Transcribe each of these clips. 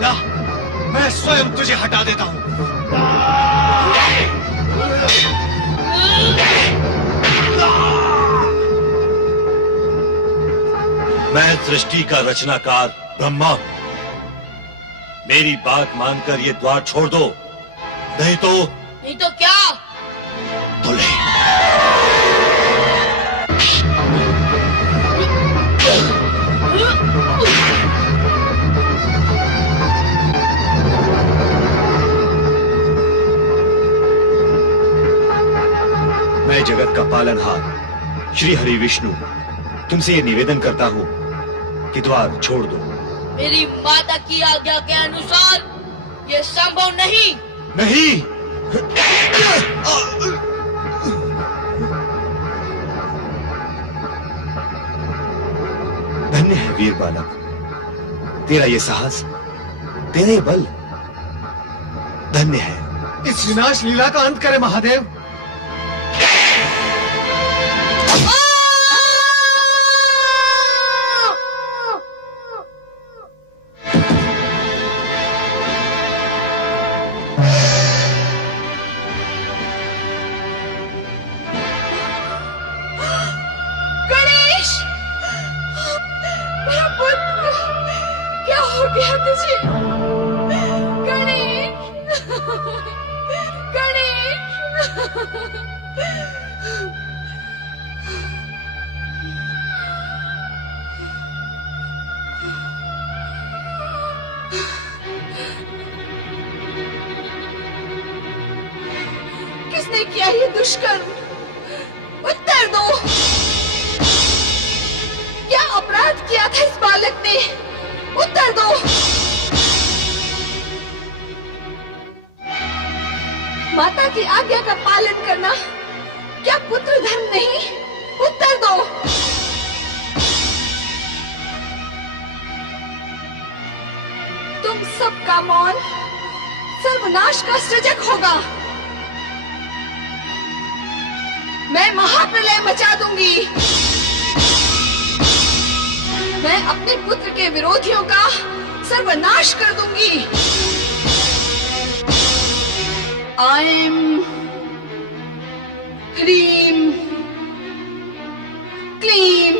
ना, मैं स्वयं तुझे हटा देता हूँ। मैं सृष्टि का रचनाकार ब्रह्मा, मेरी बात मानकर ये द्वार छोड़ दो, नहीं तो क्या? तो ले। मैं जगत का पालनहार श्री हरि विष्णु तुमसे ये निवेदन करता हूँ कि द्वार छोड़ दो। मेरी माता की आज्ञा के अनुसार ये संभव नहीं। नहीं। धन्य है वीर बालक, तेरा ये साहस, तेरा ये बल धन्य है। इस विनाश लीला का अंत करे महादेव। किसने किया ये दुष्कर्म? उत्तर दो। क्या अपराध किया था इस बालक ने? उत्तर दो। माता की आज्ञा का पालन करना क्या पुत्र धर्म नहीं? उत्तर दो। तुम सबका मौन सर्वनाश का सृजक होगा। मैं महाप्रलय मचा दूंगी। मैं अपने पुत्र के विरोधियों का सर्वनाश कर दूंगी। आयम ह्रीम क्लीम।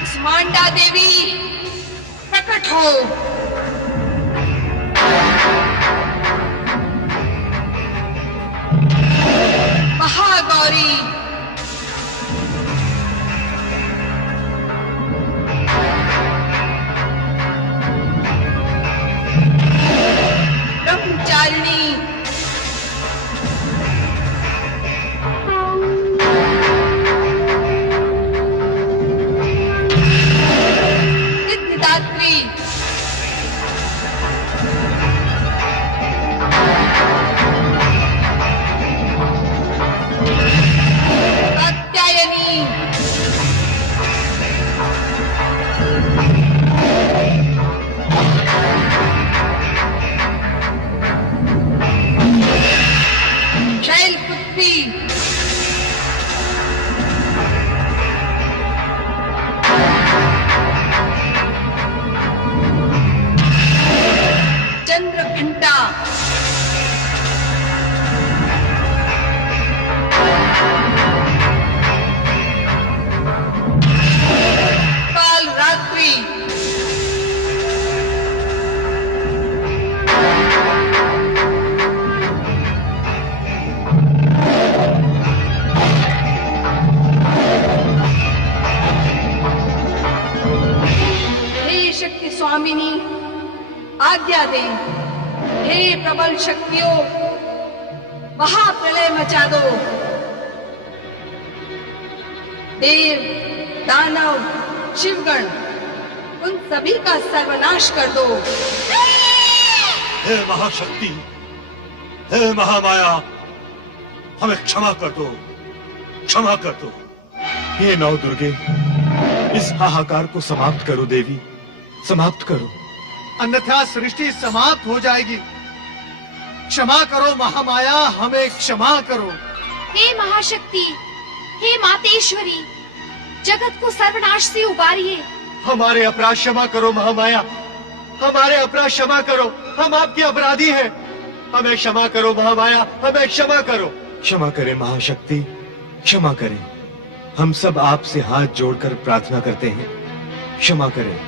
कुष्मांडा देवी प्रकट हो। महागौरी ब्रह्मचारिणी सिद्धिदात्री स्वामिनी आज्ञा दे। हे प्रबल शक्तियों, महाप्रलय मचा दो। देव, दानव, शिवगण, उन सभी का सर्वनाश कर दो। हे महाशक्ति, हे महामाया, हमें क्षमा कर दो, क्षमा कर दो। हे नौ दुर्गे, इस हाहाकार को समाप्त करो देवी, समाप्त करो, अन्यथा सृष्टि समाप्त हो जाएगी। क्षमा करो महामाया, हमें क्षमा करो। हे महाशक्ति, हे मातेश्वरी, जगत को सर्वनाश से उबारिए। हमारे अपराध क्षमा करो महामाया, हमारे अपराध क्षमा करो, हम आपके अपराधी हैं। हमें क्षमा करो महामाया, हमें क्षमा करो। क्षमा करें महाशक्ति, क्षमा करें। हम सब आपसे हाथ जोड़कर प्रार्थना करते हैं, क्षमा करें।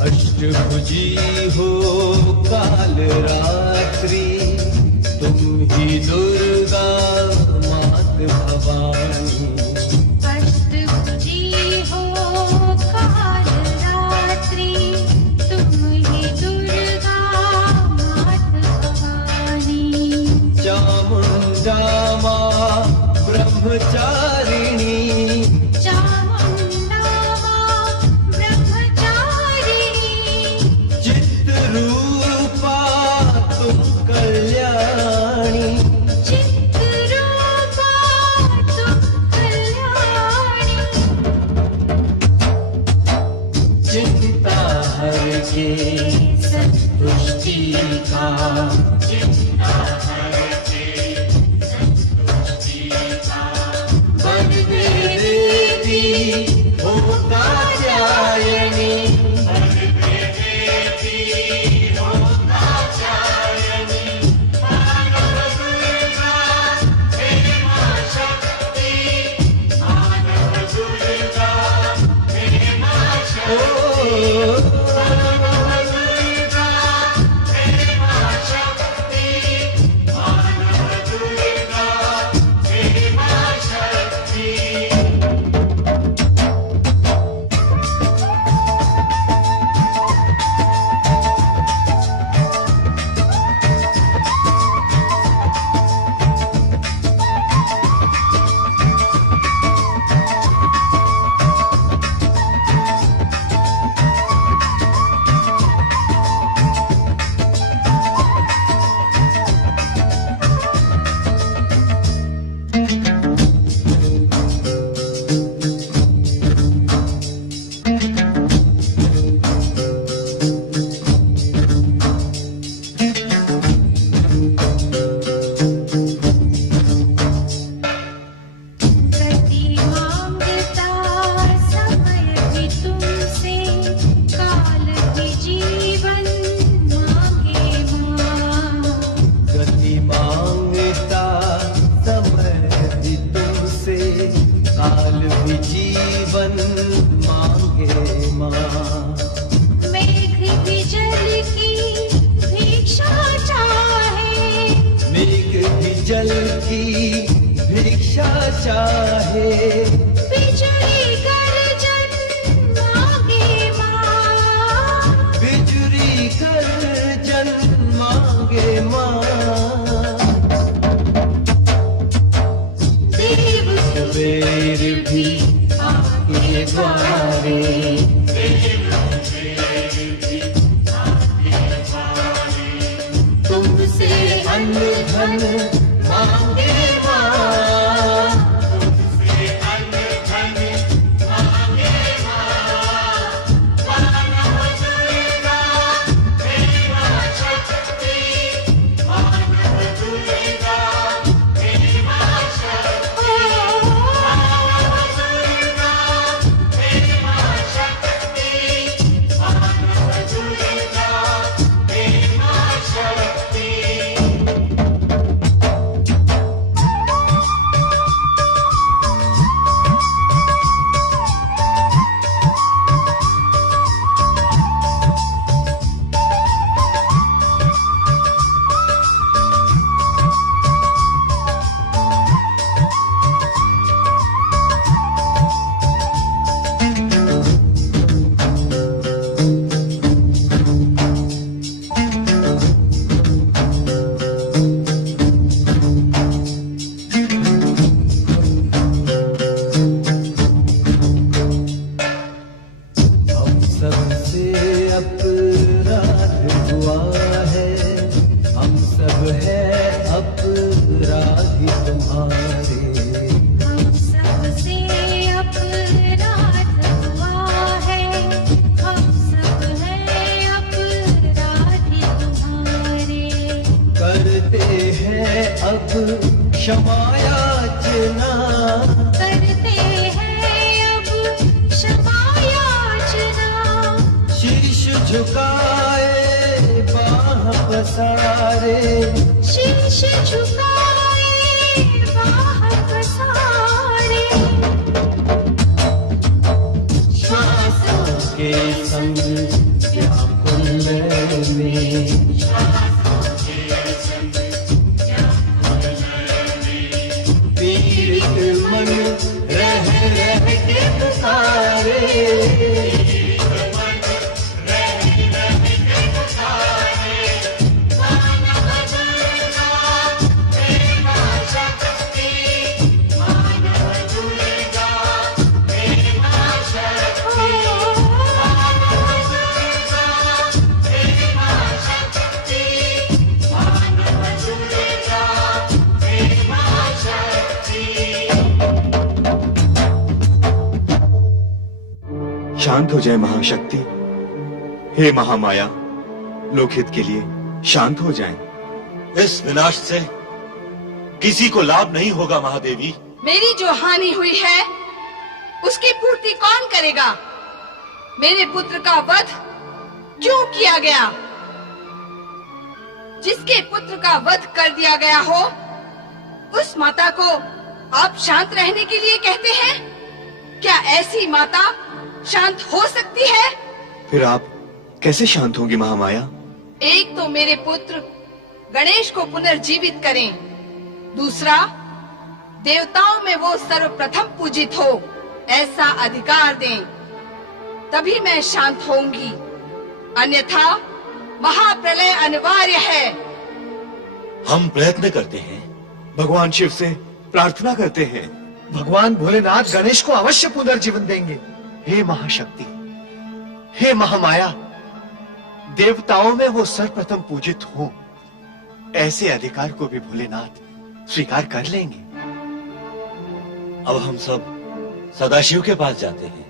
अष्टभुजी हो काल रात्रि, तुम ही दुर्गा मात भवानी। अष्टभुजी हो काल रात्रि, तुम ही दुर्गा मात भवानी। चामुंडा मां ब्रह्मचारिणी, संतुष्टि का चिंता करके संतुष्टि का जल की भिक्षा चाहे, बिजुली गर्जन मांगे माँ, बिजुली गर्जन मांगे माँ। देव सवेर भी आके द्वारे, तुमसे अन्न धन मांगे माँ, अब क्षमा याचना, करते हैं अब क्षमा याचना। शीश झुकाए बाह पसारे, शीश झुकाए बाह पसारे। श्वासों के संग व्याकुल में, मन रह रह के पुकारे, शांत हो जाए महाशक्ति। हे महामाया, लोकहित के लिए शांत हो जाएं। इस विनाश से किसी को लाभ नहीं होगा महादेवी। मेरी जो हानि हुई है उसकी पूर्ति कौन करेगा? मेरे पुत्र का वध क्यों किया गया? जिसके पुत्र का वध कर दिया गया हो उस माता को आप शांत रहने के लिए कहते हैं? क्या ऐसी माता शांत हो सकती है? फिर आप कैसे शांत होंगी महामाया? एक तो मेरे पुत्र गणेश को पुनर्जीवित करें, दूसरा देवताओं में वो सर्वप्रथम पूजित हो ऐसा अधिकार दें, तभी मैं शांत होंगी। अन्यथा महाप्रलय अनिवार्य है। हम प्रयत्न करते हैं, भगवान शिव से प्रार्थना करते हैं। भगवान भोलेनाथ गणेश को अवश्य पुनर्जीवन देंगे। हे महाशक्ति, हे महामाया, देवताओं में वो सर्वप्रथम पूजित हो ऐसे अधिकार को भी भोलेनाथ स्वीकार कर लेंगे। अब हम सब सदाशिव के पास जाते हैं।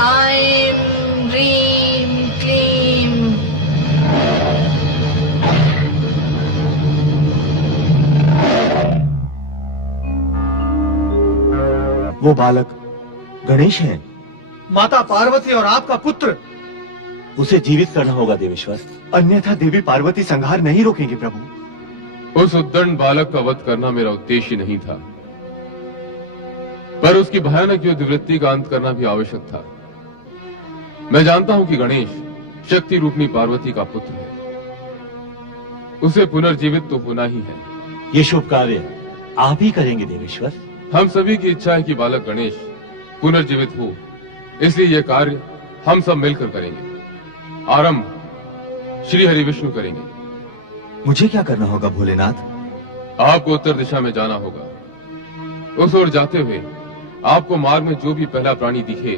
ऐं ह्रीं क्लीं। वो बालक गणेश है। माता पार्वती और आपका पुत्र। उसे जीवित करना होगा देवेश्वर, अन्यथा देवी पार्वती संहार नहीं रोकेंगे प्रभु। उस उद्दंड बालक का वध करना मेरा उद्देश्य नहीं था। पर उसकी भयानक युद्ध वृत्ति का अंत करना भी आवश्यक था। मैं जानता हूं कि गणेश शक्ति रूपनी पार्वती का पुत्र है। उसे पुनर्जीवित तो होना ही है। ये शुभ कार्य आप ही करेंगे देवेश्वर। हम सभी की इच्छा है कि बालक गणेश पुनर्जीवित हो, इसलिए यह कार्य हम सब मिलकर करेंगे। आरंभ श्री हरि विष्णु करेंगे। मुझे क्या करना होगा भोलेनाथ? आपको उत्तर दिशा में जाना होगा। उस ओर जाते हुए आपको मार्ग में जो भी पहला प्राणी दिखे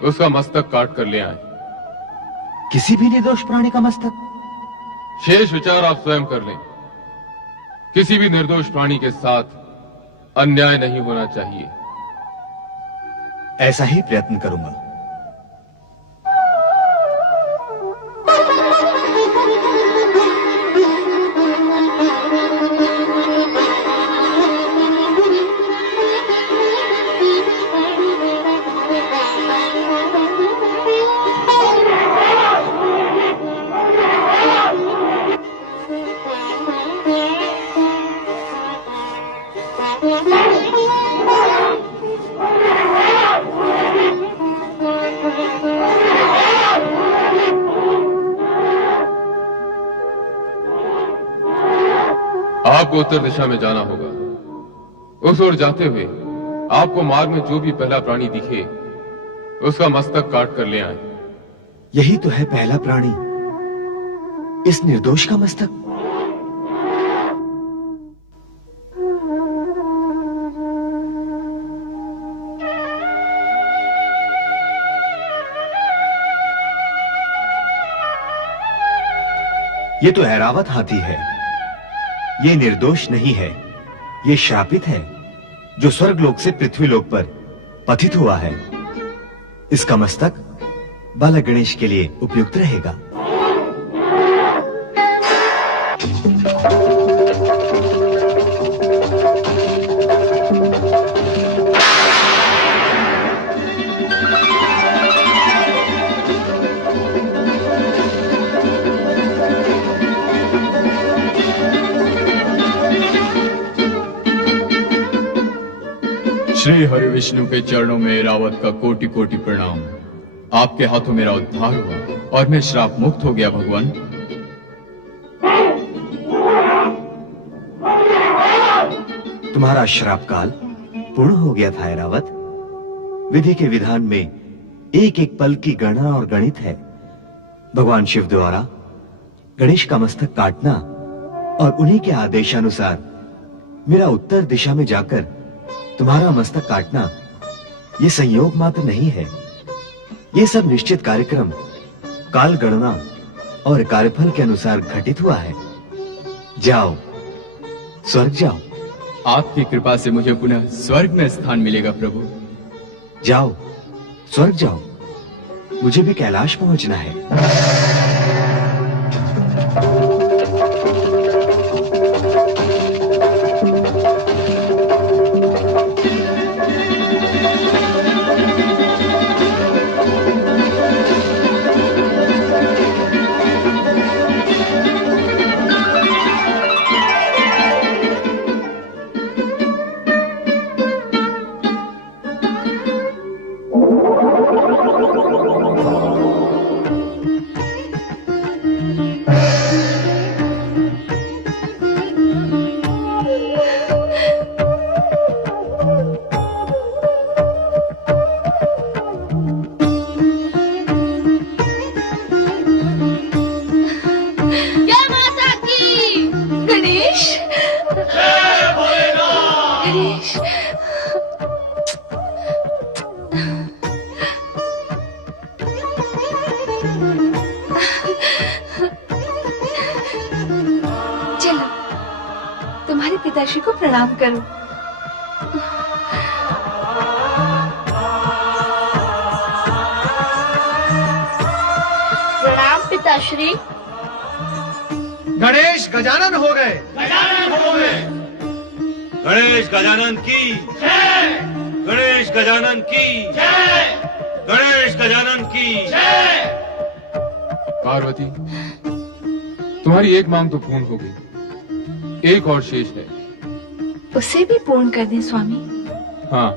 उसका मस्तक काट कर ले आए। किसी भी निर्दोष प्राणी का मस्तक? शेष विचार आप स्वयं कर लें। किसी भी निर्दोष प्राणी के साथ अन्याय नहीं होना चाहिए। ऐसा ही प्रयत्न करूंगा। आपको उत्तर दिशा में जाना होगा। उस ओर जाते हुए आपको मार्ग में जो भी पहला प्राणी दिखे उसका मस्तक काट कर ले आए। यही तो है पहला प्राणी, इस निर्दोष का मस्तक। ये तो ऐरावत हाथी है। ये निर्दोष नहीं है, ये श्रापित है, जो स्वर्गलोक से पृथ्वीलोक पर पतित हुआ है। इसका मस्तक बालक गणेश के लिए उपयुक्त रहेगा। श्री हरि विष्णु के चरणों में रावत का कोटि कोटि प्रणाम। आपके हाथों मेरा उद्धार हुआ और मैं श्राप मुक्त हो गया भगवान। तुम्हारा श्राप काल पूर्ण हो गया था ऐरावत। विधि के विधान में एक एक पल की गणना और गणित है। भगवान शिव द्वारा गणेश का मस्तक काटना और उन्हीं के आदेशानुसार मेरा उत्तर दिशा में जाकर तुम्हारा मस्तक काटना, ये संयोग मात्र नहीं है। ये सब निश्चित कार्यक्रम, काल गणना और कार्यफल के अनुसार घटित हुआ है। जाओ, स्वर्ग जाओ। आपकी कृपा से मुझे पुनः स्वर्ग में स्थान मिलेगा प्रभु। जाओ, स्वर्ग जाओ। मुझे भी कैलाश पहुंचना है। चलो तुम्हारे पिताश्री को प्रणाम करो। प्रणाम पिताश्री। गणेश गजानन हो गए। गणेश गजानन की जय। गणेश गजानन की जय। गणेश गजानन की जय। पार्वती, तुम्हारी एक मांग तो पूर्ण हो गई, एक और शेष है। उसे भी पूर्ण कर दें स्वामी। हाँ,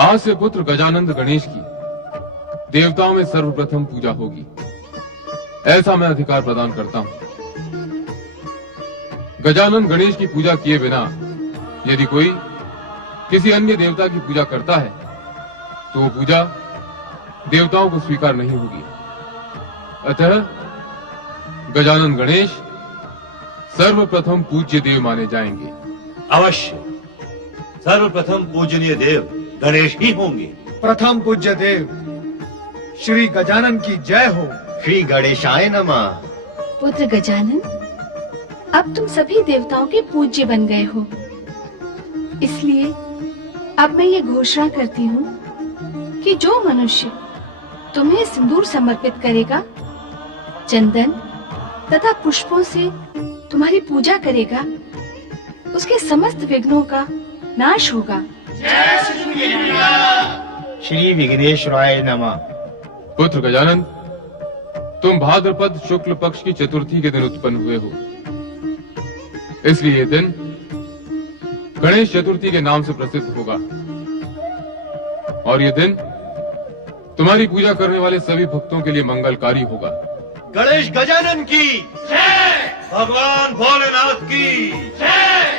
आज से पुत्र गजानंद गणेश की देवताओं में सर्वप्रथम पूजा होगी, ऐसा मैं अधिकार प्रदान करता हूं। गजानन गणेश की पूजा किए बिना यदि कोई किसी अन्य देवता की पूजा करता है तो वो पूजा देवताओं को स्वीकार नहीं होगी। अतः गजानन गणेश सर्वप्रथम पूज्य देव माने जाएंगे। अवश्य सर्वप्रथम पूजनीय देव गणेश ही होंगे। प्रथम पूज्य देव श्री गजानन की जय हो। श्री गणेशाय नमः। पुत्र गजानन, अब तुम सभी देवताओं के पूज्य बन गए हो, इसलिए अब मैं ये घोषणा करती हूँ कि जो मनुष्य तुम्हें सिंदूर समर्पित करेगा, चंदन तथा पुष्पों से तुम्हारी पूजा करेगा, उसके समस्त विघ्नों का नाश होगा। श्री विघ्नेश्वराय नमः। पुत्र गजानन, तुम भाद्रपद शुक्ल पक्ष की चतुर्थी के दिन उत्पन्न हुए हो, इसलिए ये दिन गणेश चतुर्थी के नाम से प्रसिद्ध होगा और ये दिन तुम्हारी पूजा करने वाले सभी भक्तों के लिए मंगलकारी होगा। गणेश गजानन की जय, भगवान भोलेनाथ की जय।